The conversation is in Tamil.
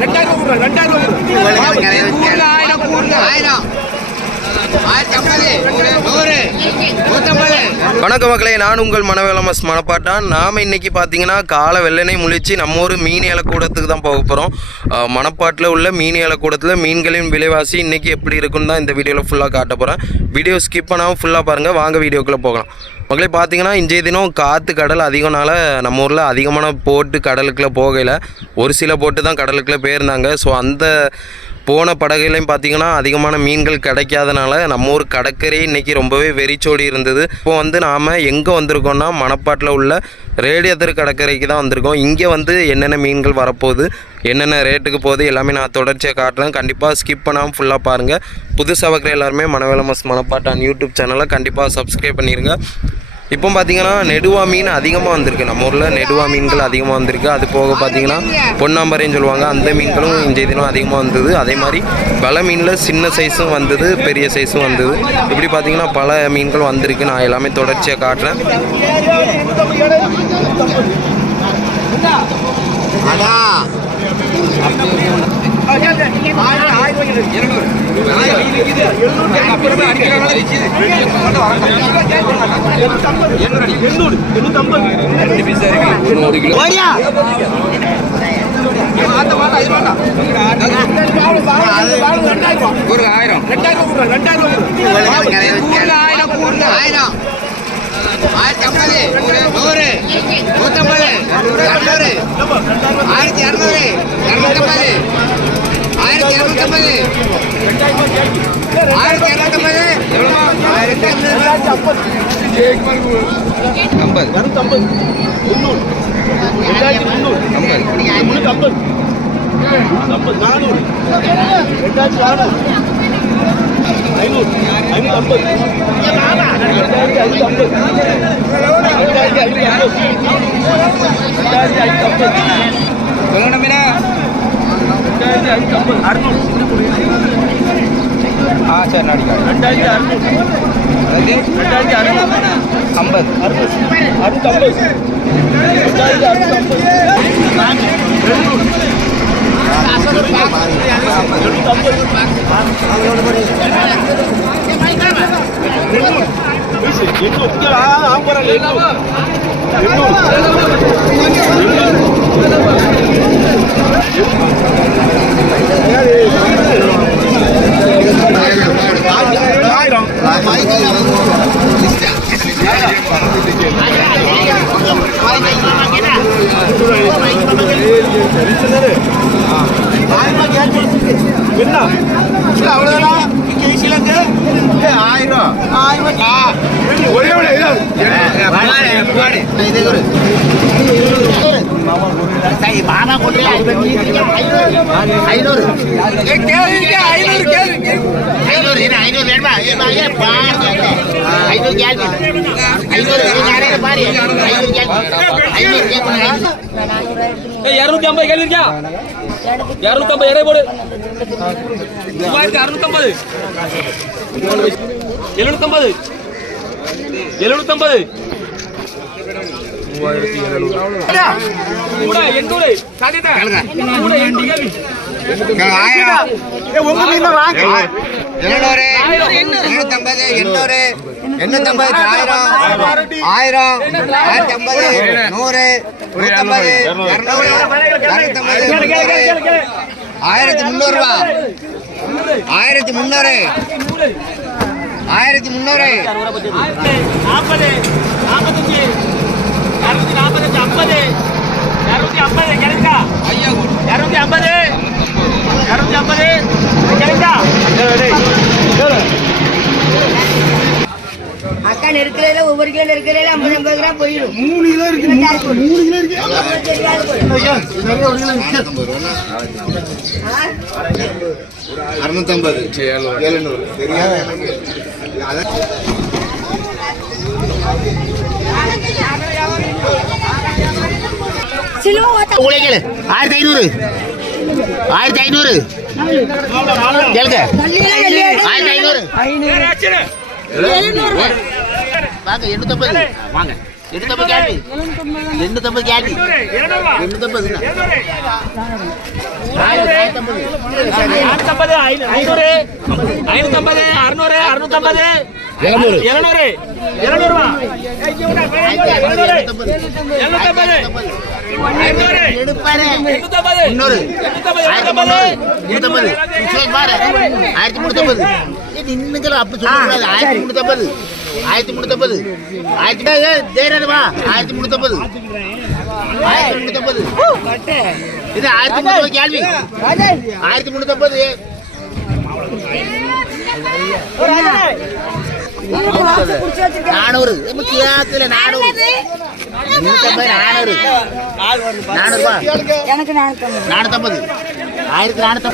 ரெண்டாயிரம் ரெண்டாயிரம் ஆயிரம் வணக்கம் மக்களே நான் உங்கள் மனவேலமஸ் மனப்பாட்டான். நாம் இன்னைக்கு பார்த்தீங்கன்னா காலை வெள்ளனை முழிச்சு நம்ம ஊர் மீன் ஏலக்கூடத்துக்கு தான் போக போகிறோம் மணப்பாட்டில் உள்ள மீன் ஏலக்கூடத்தில் மீன்களின் விலைவாசி இன்னைக்கு எப்படி இருக்குன்னு தான் இந்த வீடியோவில் ஃபுல்லாக காட்ட போகிறேன் வீடியோ ஸ்கிப் பண்ணாமல் ஃபுல்லாக பாருங்கள் வாங்க வீடியோக்குள்ளே போகலாம். மக்களே பார்த்தீங்கன்னா இன்றைய தினம் காற்று கடல் அதிகம்னால நம்ம ஊரில் அதிகமான போட்டு கடலுக்குள்ளே போகையில் ஒரு சில போட்டு தான் கடலுக்குள்ளே போயிருந்தாங்க. ஸோ அந்த போன படகுலையும் பார்த்தீங்கன்னா அதிகமான மீன்கள் கிடைக்காதனால நம்ம ஊர் கடற்கரை இன்னைக்கு ரொம்பவே வெறிச்சோடி இருந்தது. இப்போ வந்து நாம் எங்கே வந்திருக்கோம்னா மணப்பாட்டில் உள்ள ரேடியத்தர் கடற்கரைக்கு தான் வந்திருக்கோம். இங்கே வந்து என்னென்ன மீன்கள் வரப்போகுது என்னென்ன ரேட்டுக்கு போகுது எல்லாமே நான் தொடர்ச்சியாக காட்டுறேன். கண்டிப்பாக ஸ்கிப் பண்ணாமல் ஃபுல்லாக பாருங்கள் புதுசாக பார்க்குற எல்லாருமே மனவேலமஸ் மணப்பாட்டான் யூடியூப் சேனலை கண்டிப்பாக சப்ஸ்கிரைப் பண்ணிடுங்க இப்போ பார்த்தீங்கன்னா நெடுவா மீன் அதிகமாக வந்திருக்கு. நம்ம ஊரில் நெடுவா மீன்கள் அதிகமாக வந்திருக்கு. அது போக பார்த்தீங்கன்னா பொன்னாம்பரைன்னு சொல்லுவாங்க. அந்த மீன்களும் இன்றைய தினம் அதிகமாக வந்தது. அதே மாதிரி பல மீனில் சின்ன சைஸும் வந்தது பெரிய சைஸும் வந்தது. இப்படி பார்த்தீங்கன்னா பல மீன்கள் வந்திருக்கு. நான் எல்லாமே தொடர்ச்சியாக காட்டுறேன். அதான் ஒரு ஆயிரம் ரெண்டாயிரம் ரெண்டாயிரம் ரூபா ஆயிரம் ஆயிரத்தி ஐம்பது நூறு நூற்றம்பது இரநூறு ஆயிரத்தி இரநூறு இரநூத்தம்பது ஆயிரத்தி இரநூத்தம்பது ஆயிரத்தி இரநூத்தம்பது ஆயிரத்தி ஐம்பது இரநூத்தம்பது முந்நூறு ரெண்டாயிரத்தி முந்நூறு ஐம்பது முந்நூற்றி ஐம்பது ஐம்பது நானூறு ரெண்டாயிரத்தி நானூறு ஐநூறு ஐநூற்றி ஐம்பது ரெண்டாயிரத்தி ஐநூற்றி ஐம்பது ரெண்டாயிரத்தி ஐநூற்றி ஐம்பது ரெண்டாயிரத்தி ஐநூற்றி ஐம்பது சொல்லணும் ரெண்டாயிரத்தி ஐநூற்றி ஐம்பது அறுநூறு சரி நடிக்கிறேன் ரெண்டாயிரத்தி அறுநூறு ரெண்டாயிரத்தி அறுநூறு ஐம்பது அறுநூறு அறுநூற்றம்பது ரெண்டாயிரத்தி என்ன அவ்வளவுதான் இங்க ஈசிலந்து ஆயிரம் ஆயிரம் ஒரே ஒரு இரநூத்தி ஐம்பது கேள்வி இருக்கா இரநூத்தி ஐம்பது இடைய போடு. மூவாயிரத்தி அறுநூத்தம்பது எழுநூத்தம்பது எழுநூத்தம்பது கேள்வி எழுநூறு எண்ணூத்தம்பது எண்ணூறு எண்ணூத்தம்பது ஆயிரம். ஆயிரம் ஆயிரத்தி ஐம்பது நூறு நூற்றம்பது இரநூறு இரநூத்தம்பது முந்நூறு. ஆயிரத்தி முந்நூறுரூவா ஆயிரத்தி முந்நூறு. ஆயிரத்தி முந்நூறு. நாற்பது நாற்பத்தஞ்சு. ஐம்பது. இரநூத்தி ஐம்பது கிடைக்கா இரநூத்தி ஐம்பது. இரநூத்தி ஐம்பது கிடைக்கா அக்கா நெருக்கிறதுல ஒவ்வொரு கிலோ நெருக்கிறதுல ஐம்பது ஐம்பது கிராம் போயிடும். மூணு கிலோ இருக்கு மூணு கிலோ இருக்கு. அறுநூத்தம்பது. எழுநூறு தெரியாத உங்களே கேளு ஆயிரத்தி ஐநூறு. ஆயிரத்தி ஐநூறு. கேளுங்க. ஆயிரத்தி ஐநூறு. வாங்க எண்ணூத்தம்பது. வாங்க. எண்ணூத்தம்பது கேள்வி. எண்ணூத்தம்பது கேள்வி. எண்ணூத்தம்பது ஐநூத்தம்பது ஐநூறு. ஐநூத்தம்பது அறுநூறு அறுநூத்தம்பது. எழுநூறு எழுநூறுவா எழுநூறு எண்ணூத்தம்பது ஆயிரத்தி பாரு. ஆயிரத்தி சொல்லக்கூடாது ஆயிரத்தி முன்னூத்தம்பது ஆயிரத்தி முன்னூத்தம்பது ஆயிரத்தி வா. ஆயிரத்தி முன்னூத்தம்பது இது ஆயிரத்தி முன்னூத்தம்பது கேள்வி. ஆயிரத்தி முன்னூத்தம்பது நானூறு. முக்கியத்துல நானூறு. முன்னூத்தம்பது நானூறு. நானூறுபா எனக்கு நானூத்தம்பது. நானூத்தம்பது. ஆயிரத்தி